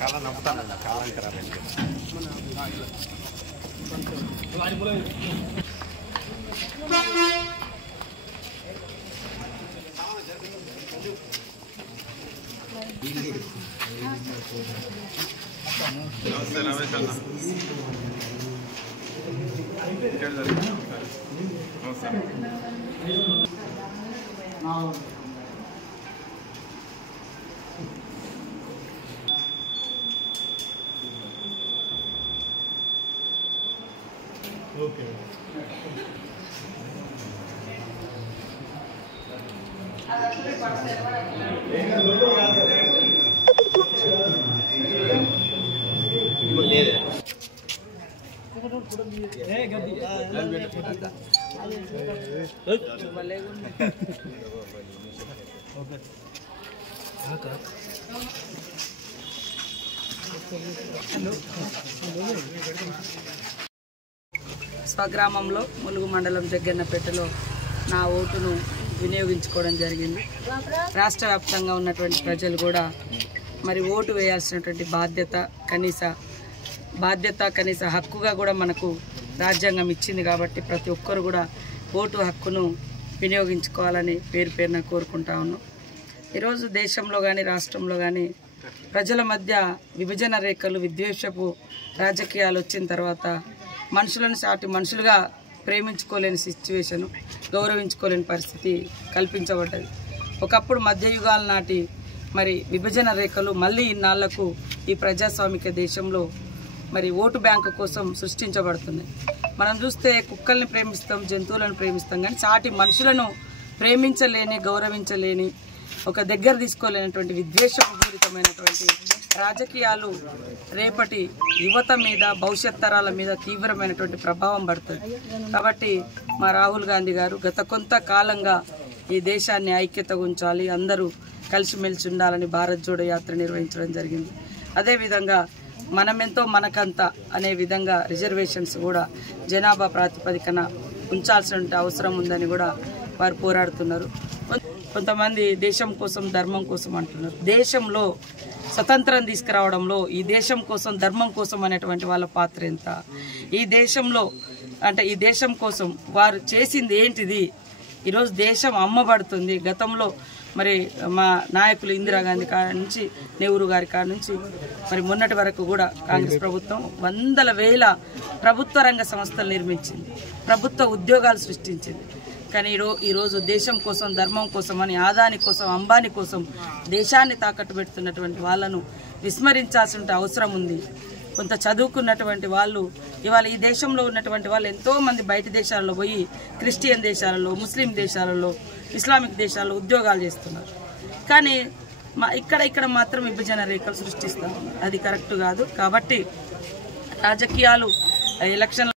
కాలం నమ్ముతాను కాలానికి రాలేదు నమస్తే రమేష్ అన్న ఓకే స్వగ్రామంలో ములుగు మండలం జగ్గన్నపేటలో నా ఓటును వినియోగించుకోవడం జరిగింది. రాష్ట్ర వ్యాప్తంగా ఉన్నటువంటి ప్రజలు కూడా మరి ఓటు వేయాల్సినటువంటి కనీస హక్కుగా కూడా మనకు రాజ్యాంగం ఇచ్చింది. కాబట్టి ప్రతి ఒక్కరు కూడా ఓటు హక్కును వినియోగించుకోవాలని పేరున కోరుకుంటా ఉన్నాం. ఈరోజు దేశంలో కానీ రాష్ట్రంలో కానీ ప్రజల మధ్య విభజన రేఖలు, విద్వేషపు రాజకీయాలు వచ్చిన తర్వాత మనుషులను సాటి మనుషులుగా ప్రేమించుకోలేని సిచ్యువేషను, గౌరవించుకోలేని పరిస్థితి కల్పించబడ్డది. ఒకప్పుడు మధ్యయుగాల నాటి మరి విభజన రేఖలు మళ్ళీ ఇన్నాళ్లకు ఈ ప్రజాస్వామిక దేశంలో మరి ఓటు బ్యాంకు కోసం సృష్టించబడుతున్నాయి. మనం చూస్తే కుక్కల్ని ప్రేమిస్తాం, జంతువులను ప్రేమిస్తాం, కానీ సాటి మనుషులను ప్రేమించలేని, గౌరవించలేని, ఒక దగ్గర తీసుకోలేనటువంటి విద్వేషపూరితమైనటువంటి రాజకీయాలు రేపటి యువత మీద, భవిష్యత్ తరాల మీద తీవ్రమైనటువంటి ప్రభావం పడుతుంది. కాబట్టి మా రాహుల్ గాంధీ గారు గత కొంతకాలంగా ఈ దేశాన్ని ఐక్యత ఉంచాలి, అందరూ కలిసిమెలిసి ఉండాలని భారత్ జోడో యాత్ర నిర్వహించడం జరిగింది. అదేవిధంగా మనమెంతో మనకంత అనే విధంగా రిజర్వేషన్స్ కూడా జనాభా ప్రాతిపదికన ఉంచాల్సిన అవసరం ఉందని కూడా వారు పోరాడుతున్నారు. కొంతమంది దేశం కోసం, ధర్మం కోసం అంటున్నారు. దేశంలో స్వతంత్రం తీసుకురావడంలో ఈ దేశం కోసం, ధర్మం కోసం అనేటువంటి వాళ్ళ పాత్ర ఎంత? ఈ దేశంలో ఈ దేశం కోసం వారు చేసింది ఏంటిది? ఈరోజు దేశం అమ్మబడుతుంది. గతంలో మరి మా నాయకులు ఇందిరాగాంధీ కాడ నుంచి, నెహ్రూ గారి కాడ నుంచి మరి మొన్నటి వరకు కూడా కాంగ్రెస్ ప్రభుత్వం వందల వేల ప్రభుత్వ రంగ సంస్థలు నిర్మించింది, ప్రభుత్వ ఉద్యోగాలు సృష్టించింది. కానీ ఈరోజు దేశం కోసం, ధర్మం కోసం అని ఆదాని కోసం, అంబానీ కోసం దేశాన్ని తాకట్టు పెడుతున్నటువంటి వాళ్ళను విస్మరించాల్సిన అవసరం ఉంది. కొంత చదువుకున్నటువంటి వాళ్ళు ఇవాళ ఈ దేశంలో ఉన్నటువంటి వాళ్ళు ఎంతోమంది బయట దేశాలలో పోయి క్రిస్టియన్ దేశాలలో, ముస్లిం దేశాలలో, ఇస్లామిక్ దేశాల్లో ఉద్యోగాలు చేస్తున్నారు. కానీ ఇక్కడ మాత్రం విభజన రేఖలు సృష్టిస్తాం. అది కరెక్ట్ కాదు. కాబట్టి రాజకీయాలు, ఎలక్షన్